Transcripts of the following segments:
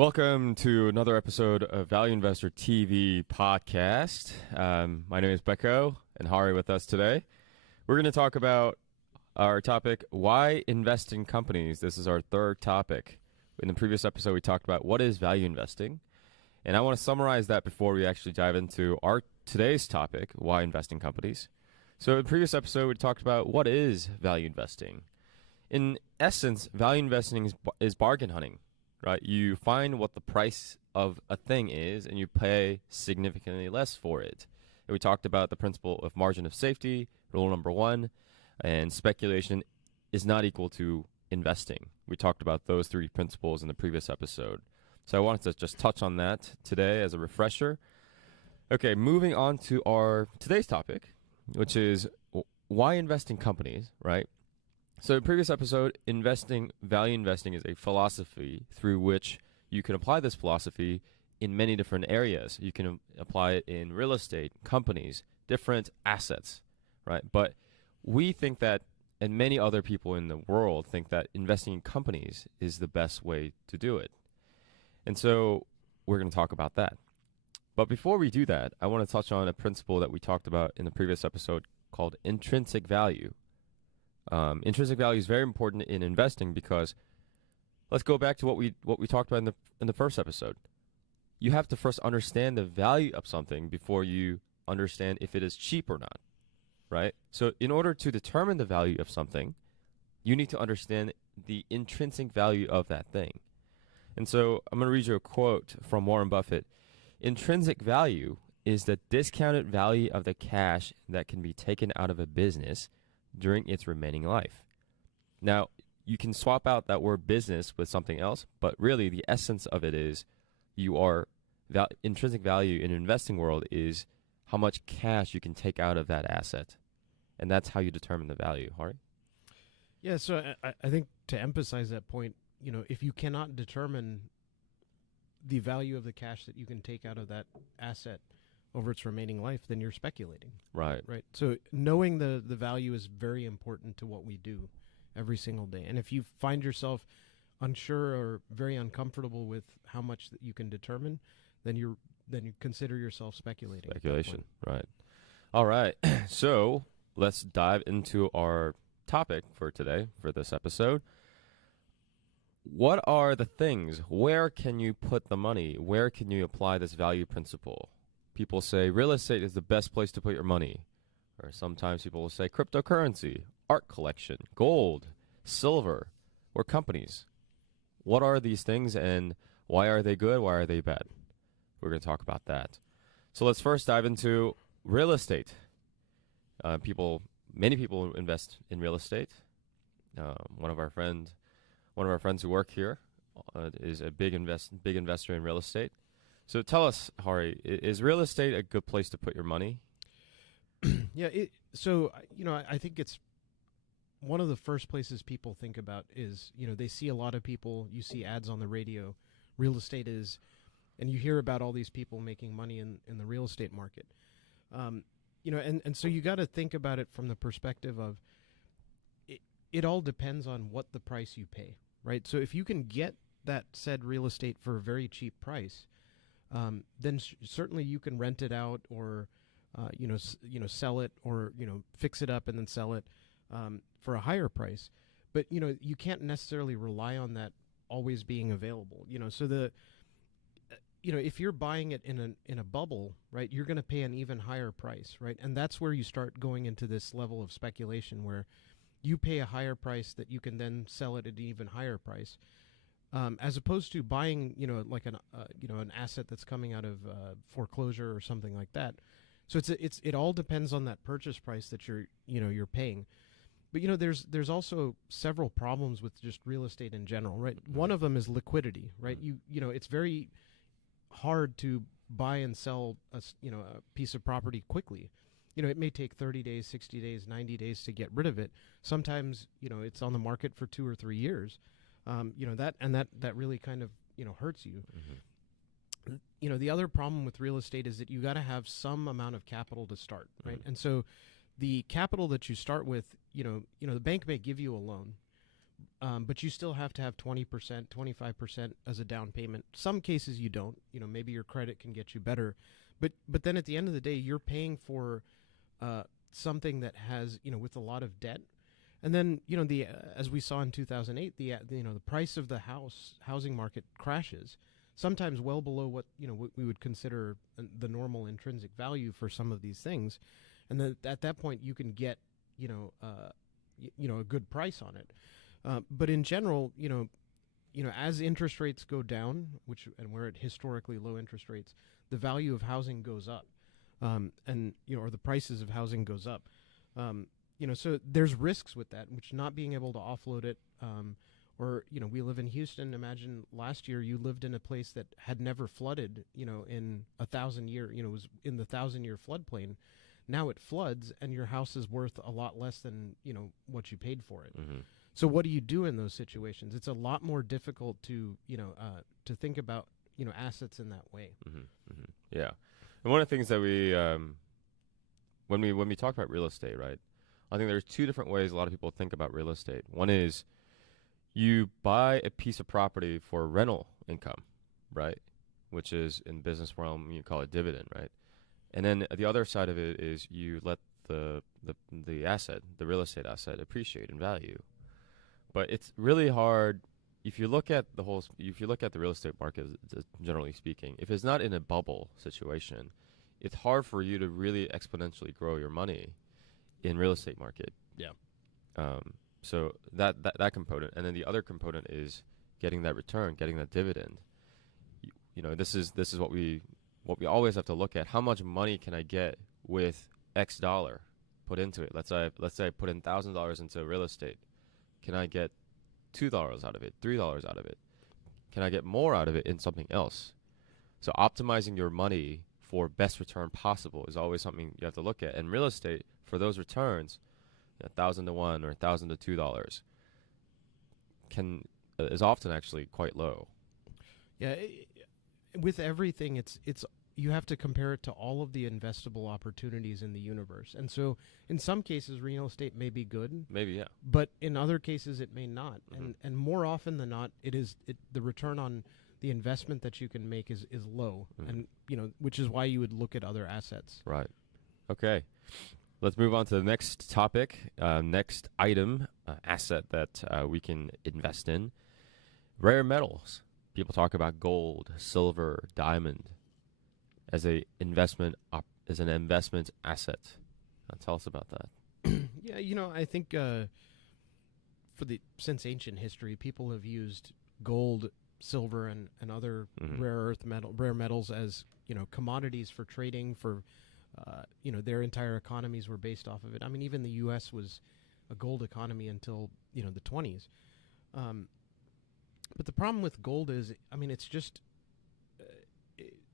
Welcome to another episode of Value Investor TV podcast. My name is Becco and Hari with us today. We're going to talk about our topic, why invest in companies. This is our third topic. In the previous episode, we talked about what is value investing. And I want to summarize that before we actually dive into our today's topic, why invest in companies. So in the previous episode, we talked about what is value investing. In essence, value investing is bargain hunting. Right, you find what the price of a thing is, and you pay significantly less for it. And we talked about the principle of margin of safety, rule number one, and speculation is not equal to investing. We talked about those three principles in the previous episode. So I wanted to just touch on that today as a refresher. Okay, moving on to our today's topic, which is why invest in companies, right? So in the previous episode, value investing is a philosophy through which you can apply this philosophy in many different areas. You can apply it in real estate, companies, different assets, right? But we think that, and many other people in the world think that investing in companies is the best way to do it. And so we're going to talk about that. But before we do that, I want to touch on a principle that we talked about in the previous episode called intrinsic value. Intrinsic value is very important in investing because let's go back to what we talked about in the first episode. You have to first understand the value of something before you understand if it is cheap or not, right? So in order to determine the value of something, you need to understand the intrinsic value of that thing. And so I'm going to read you a quote from Warren Buffett. Intrinsic value is the discounted value of the cash that can be taken out of a business during its remaining life. Now, you can swap out that word business with something else, but really the essence of it is intrinsic value in the investing world is how much cash you can take out of that asset. And that's how you determine the value, Hari? Yeah, so I think to emphasize that point, if you cannot determine the value of the cash that you can take out of that asset over its remaining life, then you're speculating. Right. Right. So knowing the value is very important to what we do every single day. And if you find yourself unsure or very uncomfortable with how much that you can determine, then you consider yourself speculating. Speculation, right. All right. So let's dive into our topic for today, for this episode. What are the things? Where can you put the money? Where can you apply this value principle? People say real estate is the best place to put your money. Or sometimes people will say cryptocurrency, art collection, gold, silver, or companies. What are these things and why are they good? Why are they bad? We're going to talk about that. So let's first dive into real estate. Many people invest in real estate. One of our friends who work here is a big investor in real estate. So tell us, Hari, is real estate a good place to put your money? Yeah. I think it's one of the first places people think about is, they see a lot of people, you see ads on the radio, real estate is, and you hear about all these people making money in the real estate market. And so you got to think about it from the perspective of it all depends on what the price you pay, right? So if you can get that said real estate for a very cheap price, then certainly you can rent it out or, sell it or, fix it up and then sell it for a higher price. But, you can't necessarily rely on that always being available. So if you're buying it in a bubble, right, you're going to pay an even higher price, right? And that's where you start going into this level of speculation where you pay a higher price that you can then sell it at an even higher price. As opposed to buying, like an asset that's coming out of foreclosure or something like that. So it all depends on that purchase price that you're paying. But there's also several problems with just real estate in general, right? One of them is liquidity, right? It's very hard to buy and sell a piece of property quickly. It may take 30 days, 60 days, 90 days to get rid of it. Sometimes it's on the market for 2 or 3 years. That really kind of hurts you. Mm-hmm. The other problem with real estate is that you got to have some amount of capital to start, right? Mm-hmm. And so the capital that you start with, the bank may give you a loan, but you still have to have 20%, 25% as a down payment. Some cases you don't. Maybe your credit can get you better, but then at the end of the day, you're paying for something that has with a lot of debt. And then the as we saw in 2008, the price of the housing market crashes, sometimes well below what what we would consider the normal intrinsic value for some of these things, and then at that point you can get a good price on it. But in general, as interest rates go down, and we're at historically low interest rates, the value of housing goes up, and or the prices of housing goes up. So there's risks with that, which not being able to offload it, or we live in Houston. Imagine last year you lived in a place that had never flooded, in 1,000 year, was in the 1,000-year floodplain. Now it floods, and your house is worth a lot less than what you paid for it. Mm-hmm. So what do you do in those situations? It's a lot more difficult to to think about assets in that way. Mm-hmm. Mm-hmm. Yeah, and one of the things that we when we talk about real estate, right? I think there's two different ways a lot of people think about real estate. One is you buy a piece of property for rental income, right? Which is in business realm, you call it dividend, right? And then the other side of it is you let the asset, the real estate asset, appreciate in value. But it's really hard if you look at the real estate market, generally speaking. If it's not in a bubble situation, it's hard for you to really exponentially grow your money in real estate market. Yeah. So that component, and then the other component is getting that return, getting that dividend. This is what we always have to look at. How much money can I get with X dollar put into it? Let's say I put in $1,000 into real estate. Can I get $2 out of it, $3 out of it? Can I get more out of it in something else? So optimizing your money for best return possible is always something you have to look at. And real estate, for those returns, 1,000 to 1 or 1,000 to $2 is often actually quite low. Yeah, with everything, it's you have to compare it to all of the investable opportunities in the universe. And so in some cases, real estate may be good. Maybe, yeah. But in other cases, it may not. Mm-hmm. And more often than not, the return on the investment that you can make is low. Mm-hmm. And, which is why you would look at other assets. Right. Okay. Let's move on to the next topic, next item, asset that we can invest in. Rare metals. People talk about gold, silver, diamond as an investment asset. Tell us about that. Yeah, I think since ancient history, people have used gold, silver, and other Mm-hmm. rare metals as commodities for trading. For their entire economies were based off of it. I mean, even the U.S. was a gold economy until the 20s. But the problem with gold is, I mean, it's just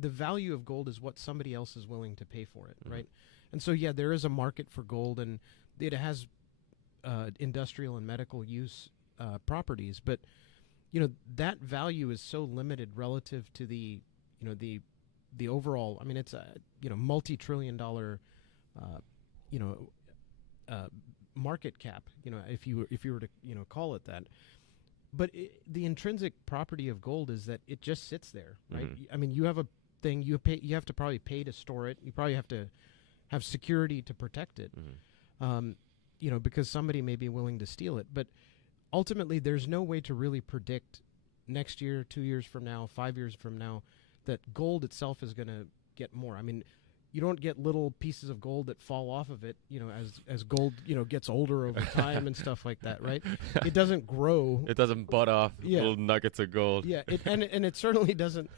the value of gold is what somebody else is willing to pay for it, Mm-hmm. right? And so, yeah, there is a market for gold, and it has industrial and medical use properties, but that value is so limited relative to the overall. I mean, it's a multi-trillion-dollar market cap. If you were to call it that. But the intrinsic property of gold is that it just sits there, right? Mm-hmm. I mean, you have a thing you have to probably pay to store it. You probably have to have security to protect it, Mm-hmm. because somebody may be willing to steal it. But ultimately, there's no way to really predict next year, 2 years from now, 5 years from now, that gold itself is going to get more. I mean, you don't get little pieces of gold that fall off of it, as gold, gets older over time and stuff like that, right? It doesn't grow. It doesn't butt off Yeah. little nuggets of gold. Yeah, and it certainly doesn't,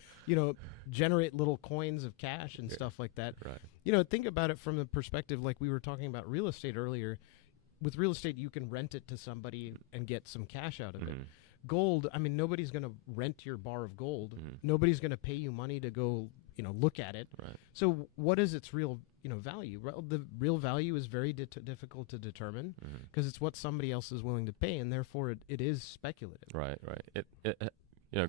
generate little coins of cash and stuff like that. Right. Think about it from the perspective, like we were talking about real estate earlier. With real estate, you can rent it to somebody and get some cash out of it. Mm-hmm. Gold, I mean, nobody's going to rent your bar of gold. Mm-hmm. Nobody's going to pay you money to go, look at it. Right. So what is its real, value? Well, the real value is very difficult to determine because it's what somebody else is willing to pay, and therefore it is speculative. Right.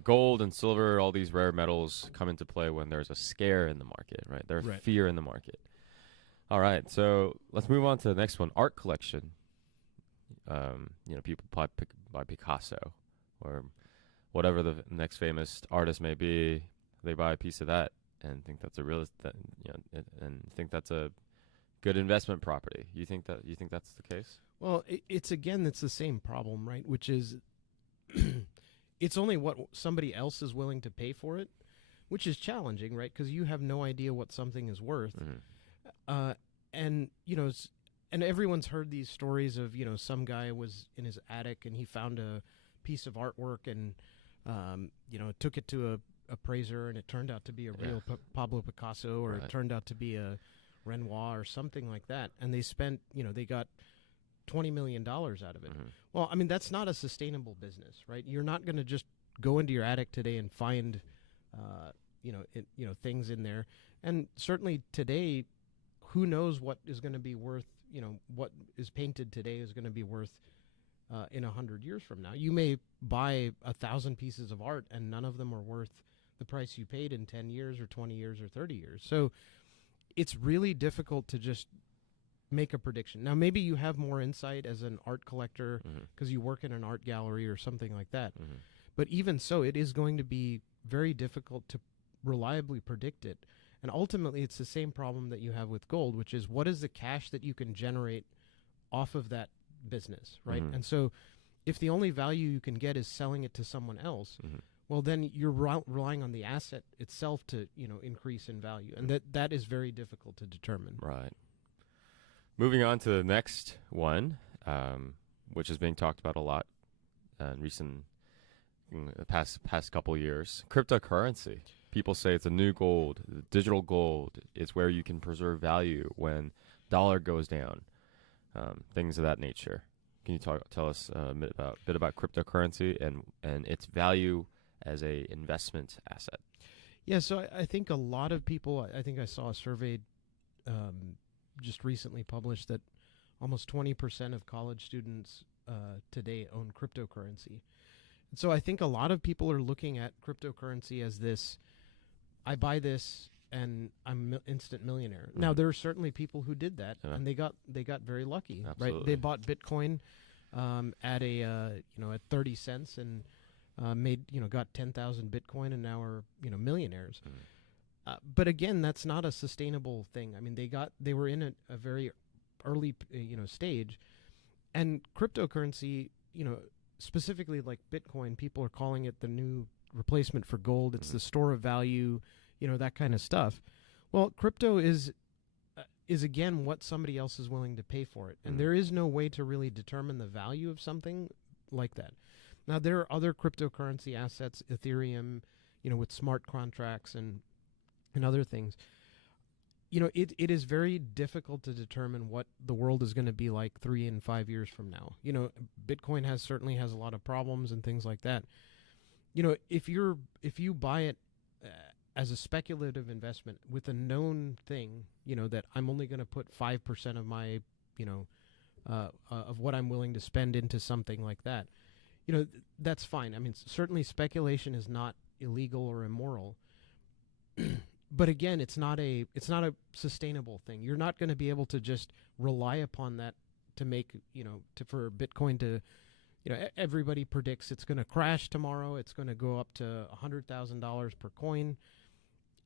Gold and silver, all these rare metals come into play when there's a scare in the market, right? There's Right. fear in the market. All right, so let's move on to the next one, art collection. People buy Picasso or whatever the next famous artist may be. They buy a piece of that and think that's and think that's a good investment property. You think that's the case? Well, it's the same problem, right? Which is, it's only what somebody else is willing to pay for it, which is challenging, right? Because you have no idea what something is worth. And and everyone's heard these stories of some guy was in his attic and he found a piece of artwork and took it to a appraiser and it turned out to be a real Pablo Picasso, or it turned out to be a Renoir or something like that, and they spent they got $20 million out of it. Well, I mean, that's not a sustainable business, right? You're not going to just go into your attic today and find things in there. And certainly today, who knows what is going to be worth, what is painted today is going to be worth in 100 years from now. You may buy 1,000 pieces of art and none of them are worth the price you paid in 10 years or 20 years or 30 years. So it's really difficult to just make a prediction. Now, maybe you have more insight as an art collector because you work in an art gallery or something like that. But even so, it is going to be very difficult to reliably predict it. And ultimately, it's the same problem that you have with gold, which is what is the cash that you can generate off of that business, right? And so if the only value you can get is selling it to someone else, well, then you're relying on the asset itself to, increase in value. And that is very difficult to determine. Right. Moving on to the next one, which is being talked about a lot in the past couple years, cryptocurrency. People say it's a new gold. Digital gold is where you can preserve value when dollar goes down, things of that nature. Can you tell us a bit about cryptocurrency and its value as a investment asset? Yeah, so I think a lot of people, I think I saw a survey just recently published that almost 20% of college students today own cryptocurrency. And so I think a lot of people are looking at cryptocurrency as this, I buy this and I'm instant millionaire. Now, there are certainly people who did that and they got very lucky. Absolutely. Right? They bought Bitcoin at at 30 cents and got 10,000 Bitcoin and now are millionaires. But again, that's not a sustainable thing. I mean, they were in a very early stage, and cryptocurrency, specifically like Bitcoin, people are calling it the new replacement for gold. It's the store of value, that kind of stuff. Well, crypto is again what somebody else is willing to pay for it, and there is no way to really determine the value of something like that. Now, there are other cryptocurrency assets, Ethereum, with smart contracts and other things. It is very difficult to determine what the world is going to be like 3 and 5 years from now. Bitcoin certainly has a lot of problems and things like that. If you buy it as a speculative investment with a known thing, that I'm only going to put 5% of my, of what I'm willing to spend into something like that, that's fine. I mean, certainly speculation is not illegal or immoral. But again, it's not a sustainable thing. You're not going to be able to just rely upon that to make, for Bitcoin to, everybody predicts it's going to crash tomorrow. It's going to go up to $100,000 per coin.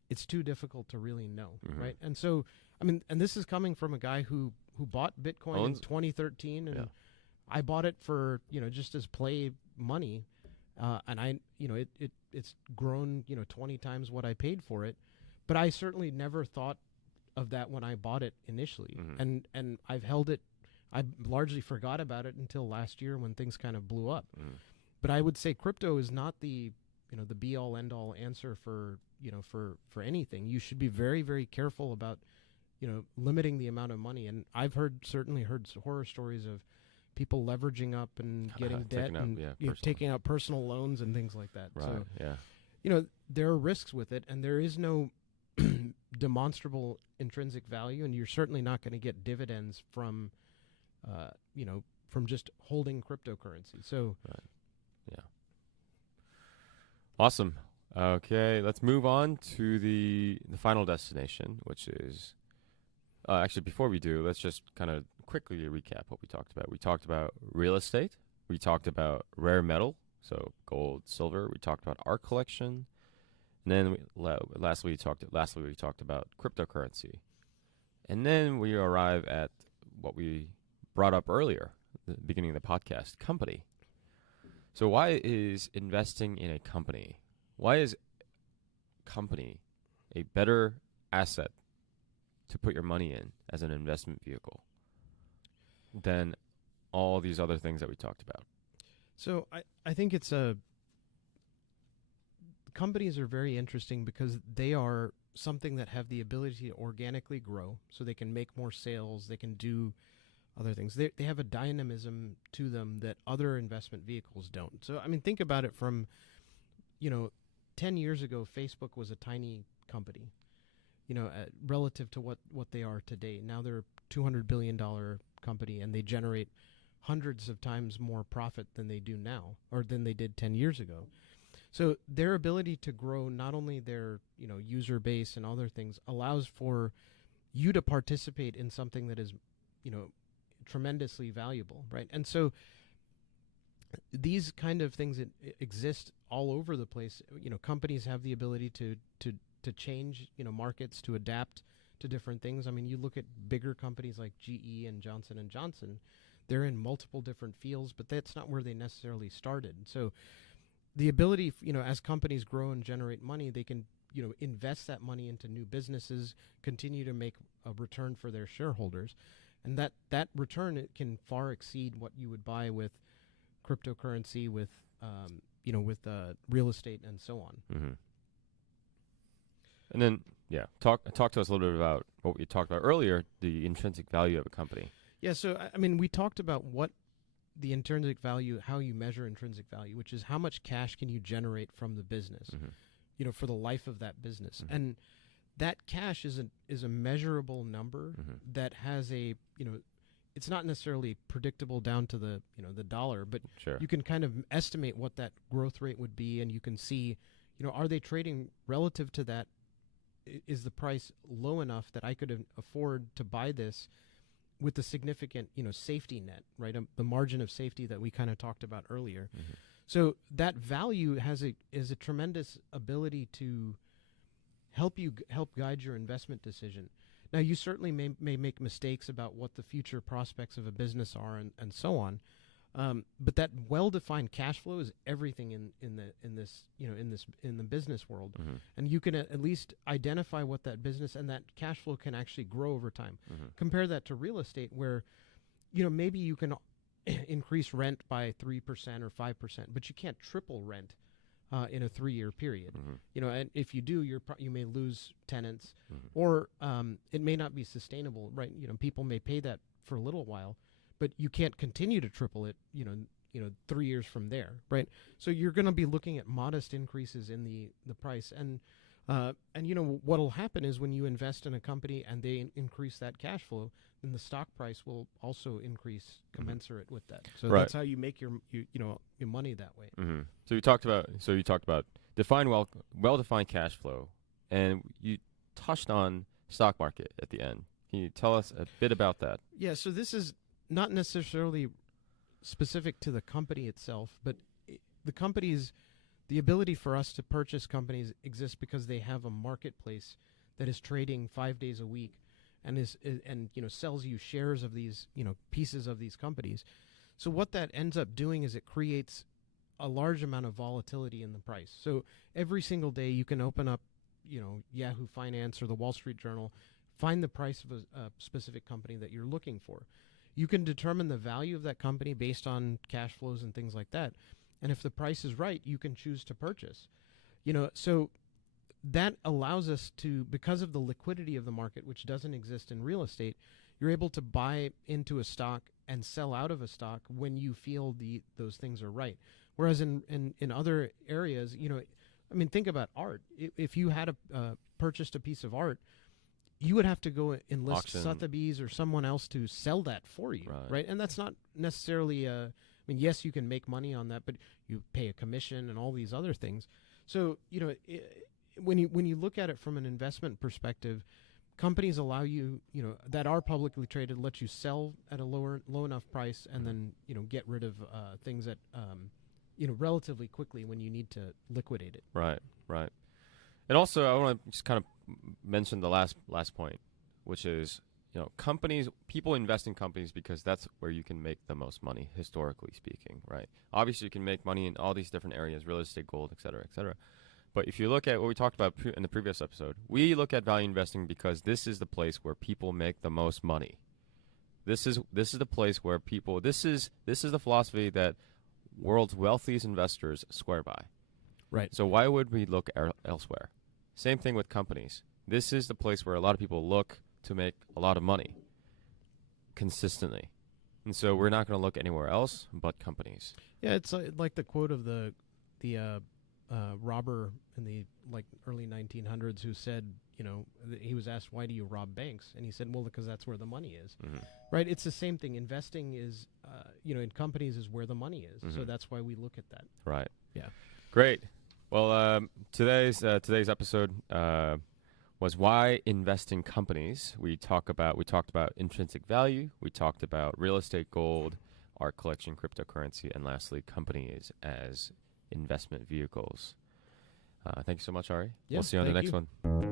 It's too difficult to really know, right? And so, I mean, and this is coming from a guy who bought Bitcoin in 2013, and I bought it for, just as play money, and it's grown, 20 times what I paid for it. But I certainly never thought of that when I bought it initially. And I've held it, I largely forgot about it until last year when things kind of blew up. But I would say crypto is not the be all end all answer for anything. You should be very, very careful about, limiting the amount of money. And I've certainly heard horror stories of people leveraging up and getting debt and taking out personal loans and things like that. Right. So, there are risks with it, and there is no demonstrable intrinsic value, and you're certainly not going to get dividends from just holding cryptocurrency. So, awesome. Okay, let's move on to the final destination, which is actually before we do, let's just kind of quickly recap what we talked about. We talked about real estate. We talked about rare metal, so gold, silver. We talked about art collection. And then lastly, we talked about cryptocurrency. And then we arrive at what we brought up earlier, the beginning of the podcast, company. So why is investing in a company? Why is company a better asset to put your money in as an investment vehicle than all these other things that we talked about? So I think companies are very interesting because they are something that have the ability to organically grow, so they can make more sales, they can do other things. They have a dynamism to them that other investment vehicles don't. So, I mean, think about it from, 10 years ago, Facebook was a tiny company, relative to what they are today. Now they're a $200 billion company, and they generate hundreds of times more profit than they do now, or than they did 10 years ago. So their ability to grow not only their, user base and other things allows for you to participate in something that is, tremendously valuable, right? And so these kind of things that exist all over the place. Companies have the ability to change, markets, to adapt to different things. I mean, you look at bigger companies like GE and Johnson & Johnson, they're in multiple different fields, but that's not where they necessarily started. So the ability, as companies grow and generate money, they can, invest that money into new businesses, continue to make a return for their shareholders. And that return, it can far exceed what you would buy with cryptocurrency, with, with real estate and so on. Mm-hmm. And then, talk to us a little bit about what we talked about earlier, the intrinsic value of a company. Yeah, so, I mean, we talked about what the intrinsic value, how you measure intrinsic value, which is how much cash can you generate from the business, Mm-hmm. For the life of that business. Mm-hmm. And that cash is a measurable number Mm-hmm. that has a, it's not necessarily predictable down to the, the dollar, but Sure. you can kind of estimate what that growth rate would be, and you can see, are they trading relative to that? Is the price low enough that I could afford to buy this with the significant, safety net, right? The margin of safety that we kind of talked about earlier. Mm-hmm. So that value is a tremendous ability to help guide your investment decision. Now, you certainly may make mistakes about what the future prospects of a business are and so on. But that well-defined cash flow is everything in the business world, Mm-hmm. and you can at least identify what that business and that cash flow can actually grow over time. Mm-hmm. Compare that to real estate, where maybe you can increase rent by 3% or 5%, but you can't triple rent in a 3-year period. Mm-hmm. And if you do, you may lose tenants, Mm-hmm. or it may not be sustainable, right? People may pay that for a little while, but you can't continue to triple it, 3 years from there, right? So you're going to be looking at modest increases in the price. And what'll happen is when you invest in a company and they increase that cash flow, then the stock price will also increase commensurate with that. So Right. that's how you make your money that way. Mm-hmm. So you talked about well-defined cash flow, and you touched on stock market at the end. Can you tell us a bit about that? Yeah, so this is not necessarily specific to the company itself, but the ability for us to purchase companies exists because they have a marketplace that is trading 5 days a week and sells you shares of these, pieces of these companies. So what that ends up doing is it creates a large amount of volatility in the price. So every single day you can open up, Yahoo Finance or the Wall Street Journal, find the price of a specific company that you're looking for. You can determine the value of that company based on cash flows and things like that. And if the price is right, you can choose to purchase. So that allows us to, because of the liquidity of the market, which doesn't exist in real estate, you're able to buy into a stock and sell out of a stock when you feel those things are right. Whereas in other areas, think about art. If you had purchased a piece of art, you would have to go enlist Auction. Sotheby's or someone else to sell that for you, right? And that's not necessarily yes, you can make money on that, but you pay a commission and all these other things. So, when you look at it from an investment perspective, companies allow you, that are publicly traded, let you sell at a low enough price, and then get rid of things at relatively quickly when you need to liquidate it. Right, right. And also, I want to just kind of mention the last point, which is, people invest in companies because that's where you can make the most money, historically speaking, right? Obviously, you can make money in all these different areas, real estate, gold, et cetera, et cetera. But if you look at what we talked about in the previous episode, we look at value investing because this is the place where people make the most money. This is the place where people. This is the philosophy that world's wealthiest investors swear by. Right. So why would we look elsewhere? Same thing with companies. This is the place where a lot of people look to make a lot of money consistently. And so we're not going to look anywhere else but companies. Yeah, it's like the quote of the robber in the early 1900s who said, he was asked, why do you rob banks? And he said, well, because that's where the money is. Mm-hmm. Right? It's the same thing. Investing is, in companies is where the money is. Mm-hmm. So that's why we look at that. Right. Yeah. Great. Well, today's episode was why invest in companies. We talked about intrinsic value. We talked about real estate, gold, art collection, cryptocurrency, and lastly, companies as investment vehicles. Thank you so much, Ari. Yeah, we'll see you on the thank next you. one.